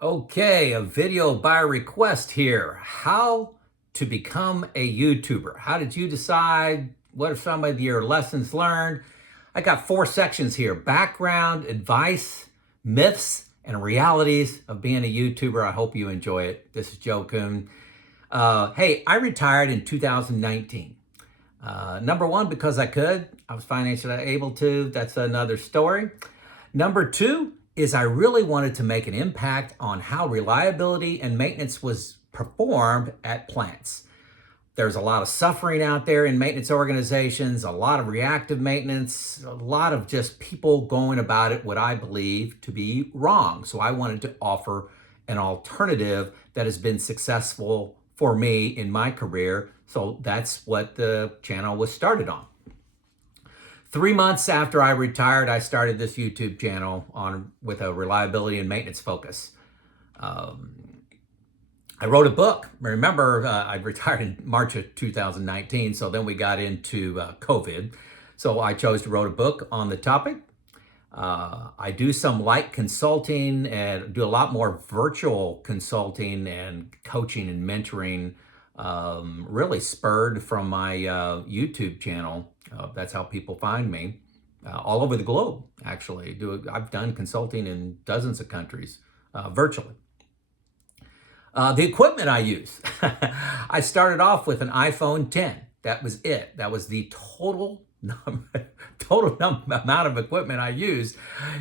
Okay, a video by request here. How to become a YouTuber. How did you decide? What are some of your lessons learned? I got 4 sections here: background, advice, myths, and realities of being a YouTuber. I hope you enjoy it. This is Joe Kuhn. Hey, I retired in 2019. Number one, because I could. I was financially able to. That's another story. Number two is I really wanted to make an impact on how reliability and maintenance was performed at plants. There's a lot of suffering out there in maintenance organizations, a lot of reactive maintenance, a lot of just people going about it what I believe to be wrong. So I wanted to offer an alternative that has been successful for me in my career. So that's what the channel was started on. 3 months after I retired, I started this YouTube channel with a reliability and maintenance focus. I wrote a book. Remember, I retired in March of 2019, so then we got into COVID. So I chose to write a book on the topic. I do some light consulting and do a lot more virtual consulting and coaching and mentoring, really spurred from my YouTube channel. That's how people find me all over the globe, actually. I've done consulting in dozens of countries virtually. The equipment I use. I started off with an iPhone 10. That was it. That was the total amount of equipment I used.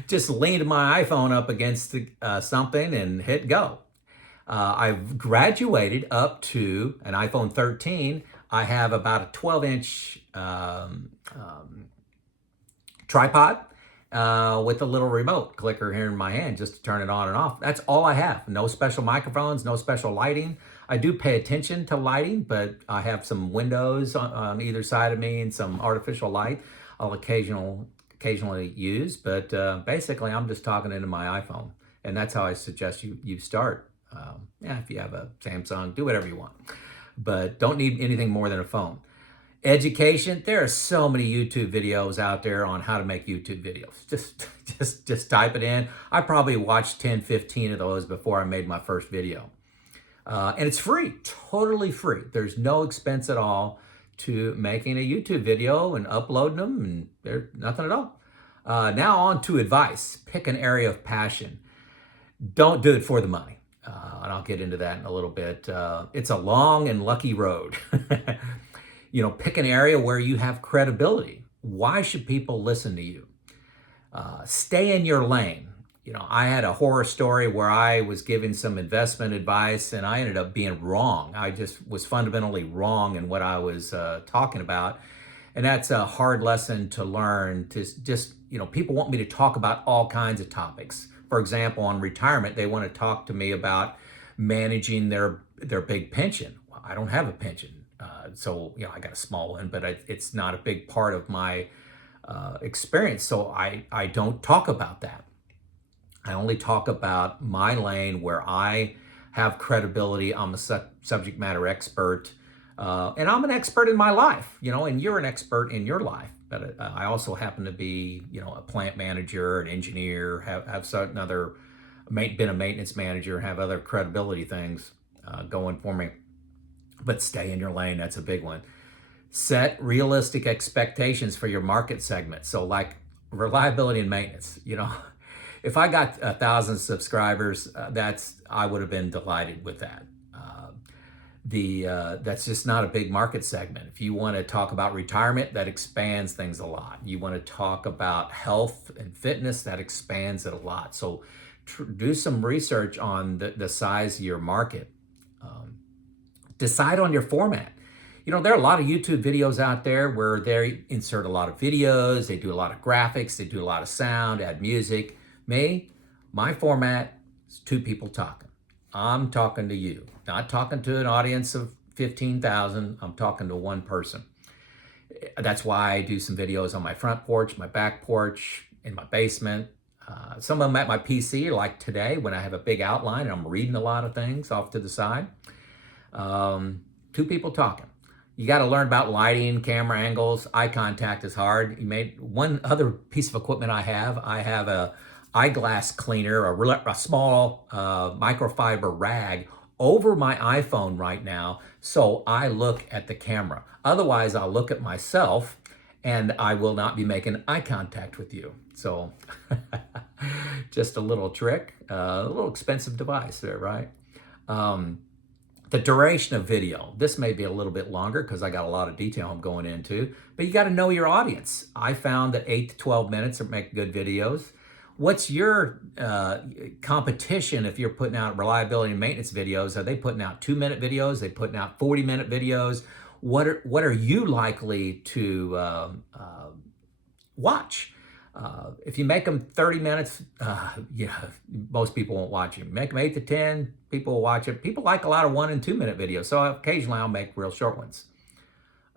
Just leaned my iPhone up against something and hit go. I've graduated up to an iPhone 13. I have about a 12-inch tripod with a little remote clicker here in my hand just to turn it on and off. That's all I have. No special microphones, no special lighting. I do pay attention to lighting, but I have some windows on either side of me and some artificial light I'll occasionally use. But basically, I'm just talking into my iPhone. And that's how I suggest you start. If you have a Samsung, do whatever you want. But don't need anything more than a phone. Education, there are so many YouTube videos out there on how to make YouTube videos. Just type it in. I probably watched 10, 15 of those before I made my first video. And it's free, totally free. There's no expense at all to making a YouTube video and uploading them, and there's nothing at all. Now on to advice. Pick an area of passion. Don't do it for the money. And I'll get into that in a little bit. It's a long and lucky road. Pick an area where you have credibility. Why should people listen to you? Stay in your lane. I had a horror story where I was giving some investment advice and I ended up being wrong. I just was fundamentally wrong in what I was talking about. And that's a hard lesson to learn. People want me to talk about all kinds of topics. For example, on retirement, they want to talk to me about managing their big pension. Well, I don't have a pension. So I got a small one, but it's not a big part of my experience. So I don't talk about that. I only talk about my lane where I have credibility. I'm a subject matter expert. And I'm an expert in my life, and you're an expert in your life. But I also happen to be, a plant manager, an engineer, have certain other, been a maintenance manager, have other credibility things going for me. But stay in your lane, that's a big one. Set realistic expectations for your market segment. So like reliability and maintenance, if I got 1,000 subscribers, I would have been delighted with that. That's just not a big market segment. If you want to talk about retirement, that expands things a lot. You want to talk about health and fitness, that expands it a lot. So do some research on the size of your market. Decide on your format. There are a lot of YouTube videos out there where they insert a lot of videos, they do a lot of graphics, they do a lot of sound, add music. My format is 2 people talking. I'm talking to you, not talking to an audience of 15,000. I'm talking to one person. That's why I do some videos on my front porch, my back porch, in my basement. Some of them at my PC, like today when I have a big outline and I'm reading a lot of things off to the side. 2 people talking. You got to learn about lighting, camera angles, eye contact is hard. One other piece of equipment I have a eyeglass cleaner, a small microfiber rag over my iPhone right now so I look at the camera. Otherwise, I'll look at myself and I will not be making eye contact with you. So just a little trick, a little expensive device there, right? The duration of video. This may be a little bit longer because I got a lot of detail I'm going into, but you got to know your audience. I found that 8 to 12 minutes make good videos. What's your competition if you're putting out reliability and maintenance videos? Are they putting out 2-minute videos? Are they putting out 40-minute videos? What are you likely to watch? If you make them 30 minutes, most people won't watch them. Make them 8 to 10, people will watch it. People like a lot of 1 and 2-minute videos, so occasionally I'll make real short ones.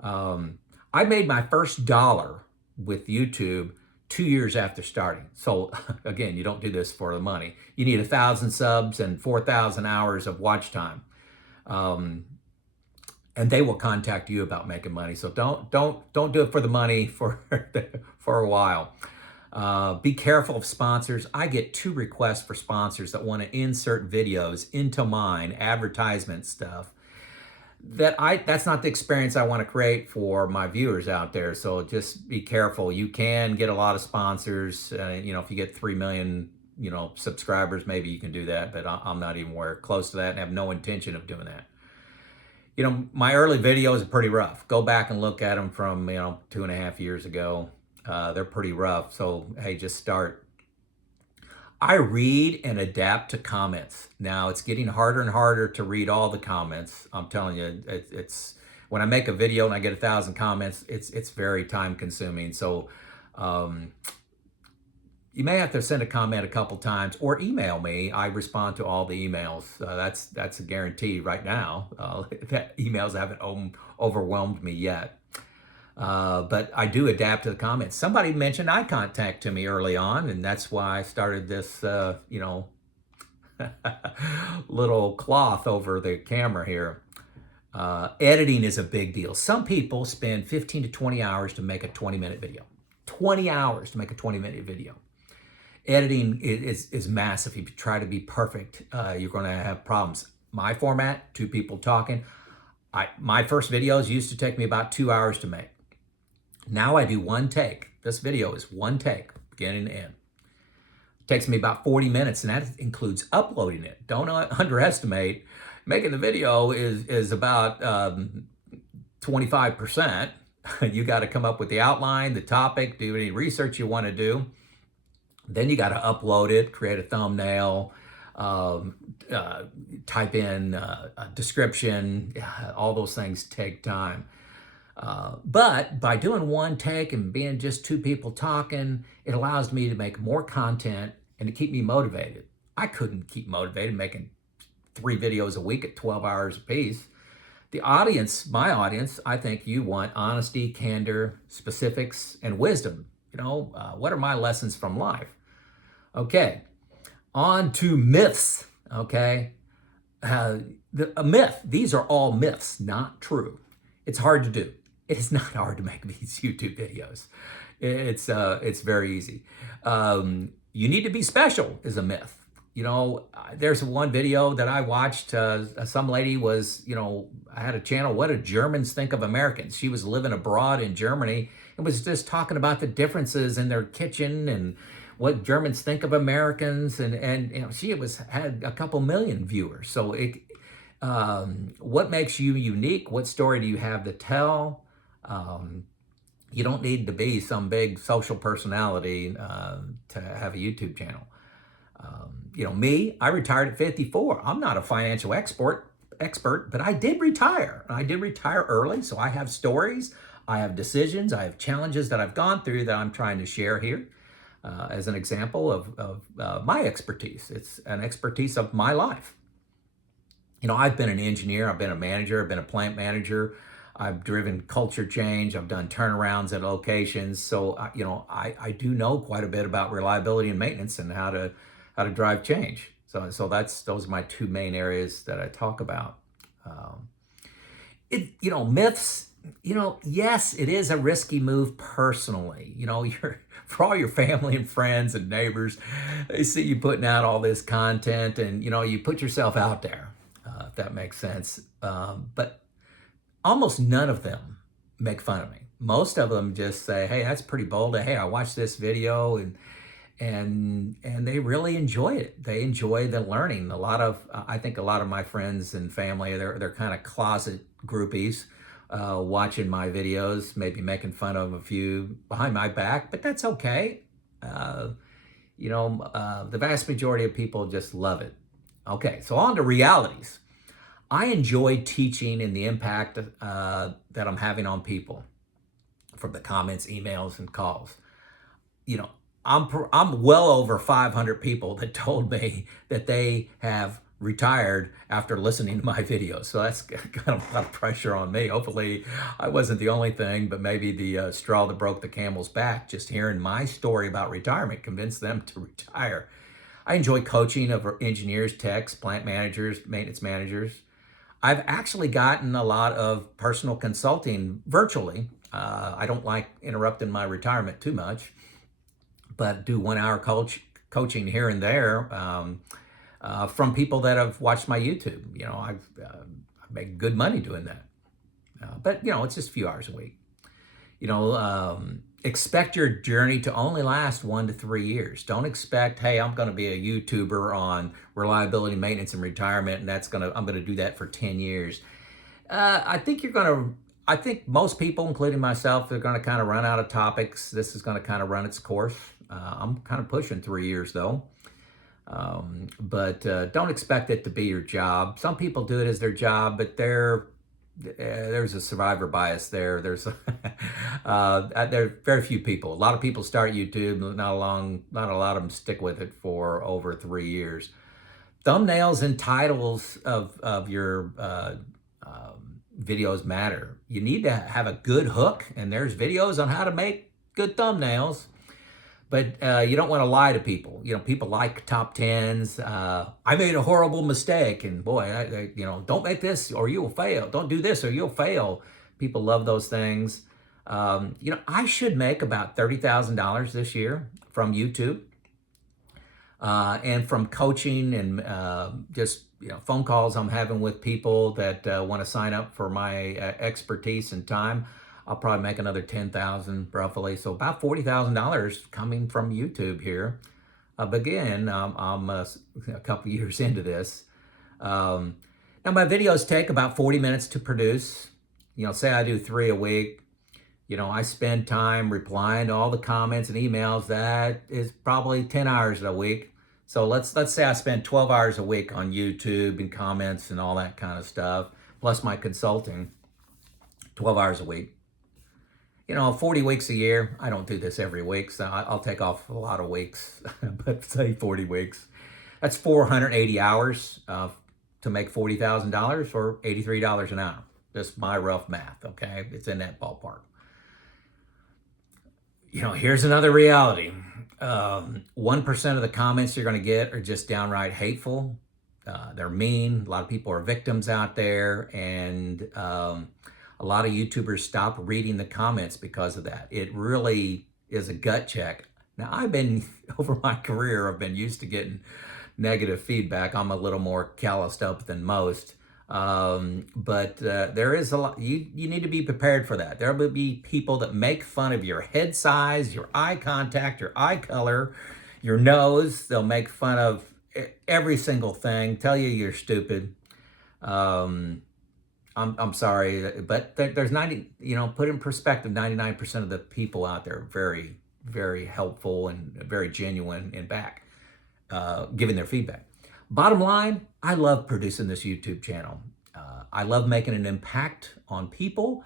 I made my first dollar with YouTube 2 years after starting. So again, you don't do this for the money. You need 1,000 subs and 4,000 hours of watch time. And they will contact you about making money. So don't do it for the money for a while. Be careful of sponsors. I get 2 requests for sponsors that want to insert videos into mine, advertisement stuff. That's not the experience I want to create for my viewers out there. So just be careful. You can get a lot of sponsors. If you get 3 million, subscribers, maybe you can do that. But I'm not even close to that and have no intention of doing that. My early videos are pretty rough. Go back and look at them from 2.5 years ago. They're pretty rough. So hey, just start. I read and adapt to comments. Now it's getting harder and harder to read all the comments. I'm telling you, it's when I make a video and I get 1,000 comments, it's very time consuming. So you may have to send a comment a couple times or email me. I respond to all the emails. That's a guarantee right now. That emails haven't overwhelmed me yet. But I do adapt to the comments. Somebody mentioned eye contact to me early on, and that's why I started this, little cloth over the camera here. Editing is a big deal. Some people spend 15 to 20 hours to make a 20-minute video. 20 hours to make a 20-minute video. Editing is massive. If you try to be perfect, you're going to have problems. My format, 2 people talking. My first videos used to take me about 2 hours to make. Now I do 1 take. This video is 1 take, beginning to end. It takes me about 40 minutes, and that includes uploading it. Don't underestimate. Making the video is about 25%. You got to come up with the outline, the topic, do any research you want to do. Then you got to upload it, create a thumbnail, type in a description. All those things take time. But by doing 1 take and being just 2 people talking, it allows me to make more content and to keep me motivated. I couldn't keep motivated making 3 videos a week at 12 hours a piece. The audience, my audience, I think you want honesty, candor, specifics, and wisdom. What are my lessons from life? Okay, on to myths, okay? A myth, these are all myths, not true. It's hard to do. It is not hard to make these YouTube videos. It's very easy. You need to be special is a myth. There's one video that I watched. Some lady was, I had a channel, What Do Germans Think of Americans? She was living abroad in Germany and was just talking about the differences in their kitchen and what Germans think of Americans. And she had a couple million viewers. So what makes you unique? What story do you have to tell? You don't need to be some big social personality to have a YouTube channel. Me, I retired at 54. I'm not a financial expert, but I did retire. I did retire early, so I have stories, I have decisions, I have challenges that I've gone through that I'm trying to share here as an example of my expertise. It's an expertise of my life. I've been an engineer, I've been a manager, I've been a plant manager, I've driven culture change, I've done turnarounds at locations. So, I do know quite a bit about reliability and maintenance and how to drive change. So those are my 2 main areas that I talk about. Myths, Yes, it is a risky move personally. You're for all your family and friends and neighbors, they see you putting out all this content, and you put yourself out there, if that makes sense. But almost none of them make fun of me. Most of them just say, "Hey, that's pretty bold. Hey, I watched this video," and they really enjoy it. They enjoy the learning. I think a lot of my friends and family, they're kind of closet groupies, watching my videos, maybe making fun of a few behind my back, but that's okay. Uh, the vast majority of people just love it. Okay, so on to realities. I enjoy teaching and the impact that I'm having on people from the comments, emails, and calls. You know, I'm well over 500 people that told me that they have retired after listening to my videos. So that's kind of a lot of pressure on me. Hopefully, I wasn't the only thing, but maybe the straw that broke the camel's back. Just hearing my story about retirement convinced them to retire. I enjoy coaching of engineers, techs, plant managers, maintenance managers. I've actually gotten a lot of personal consulting virtually. I don't like interrupting my retirement too much, but do 1 hour coaching here and there, from people that have watched my YouTube. I've made good money doing that. But it's just a few hours a week. Expect your journey to only last 1 to 3 years. Don't expect, hey, I'm going to be a YouTuber on reliability, maintenance, and retirement, and I'm going to do that for 10 years. I think most people, including myself, they're going to kind of run out of topics. This is going to kind of run its course. I'm kind of pushing 3 years though. But don't expect it to be your job. Some people do it as their job, but there's a survivor bias there. There are very few people. A lot of people start YouTube, not a lot of them stick with it for over 3 years. Thumbnails and titles of your videos matter. You need to have a good hook, and there's videos on how to make good thumbnails. But you don't want to lie to people. People like top tens. I made a horrible mistake, and boy, don't make this or you'll fail. Don't do this or you'll fail. People love those things. I should make about $30,000 this year from YouTube, and from coaching and just phone calls I'm having with people that want to sign up for my expertise and time. I'll probably make another $10,000 roughly, so about $40,000 coming from YouTube here. But again, I'm a couple years into this. Now my videos take about 40 minutes to produce. Say I do 3 a week. I spend time replying to all the comments and emails. That is probably 10 hours a week. So let's say I spend 12 hours a week on YouTube and comments and all that kind of stuff, plus my consulting, 12 hours a week. 40 weeks a year. I don't do this every week, so I'll take off a lot of weeks, but say 40 weeks. That's 480 hours to make $40,000 or $83 an hour. Just my rough math, okay? It's in that ballpark. Here's another reality. 1% of the comments you're going to get are just downright hateful. They're mean. A lot of people are victims out there, and a lot of YouTubers stop reading the comments because of that. It really is a gut check. Now, over my career, I've been used to getting negative feedback. I'm a little more calloused up than most. But there is a lot, you need to be prepared for that. There will be people that make fun of your head size, your eye contact, your eye color, your nose. They'll make fun of every single thing, tell you you're stupid. I'm sorry, but there's 90, put in perspective, 99% of the people out there are very, very helpful and very genuine and back, giving their feedback. Bottom line, I love producing this YouTube channel. I love making an impact on people,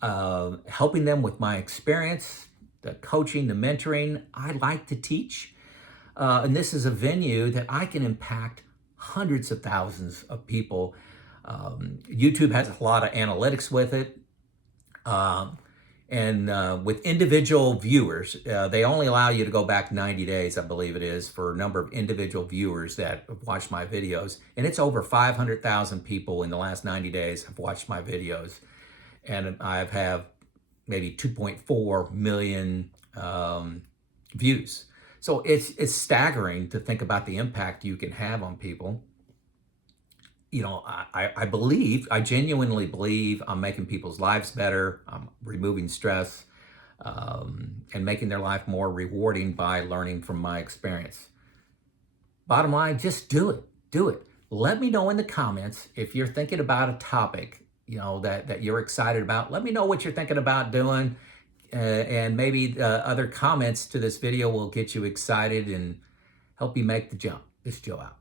helping them with my experience, the coaching, the mentoring. I like to teach. And this is a venue that I can impact hundreds of thousands of people. YouTube has a lot of analytics with it. And with individual viewers, they only allow you to go back 90 days, I believe it is, for a number of individual viewers that have watched my videos. And it's over 500,000 people in the last 90 days have watched my videos. and I have maybe 2.4 million views. So it's staggering to think about the impact you can have on people. You know, I genuinely believe I'm making people's lives better. I'm removing stress, and making their life more rewarding by learning from my experience. Bottom line, just do it. Do it. Let me know in the comments if you're thinking about a topic, you know, that you're excited about. Let me know what you're thinking about doing. And maybe other comments to this video will get you excited and help you make the jump. This is Joe out.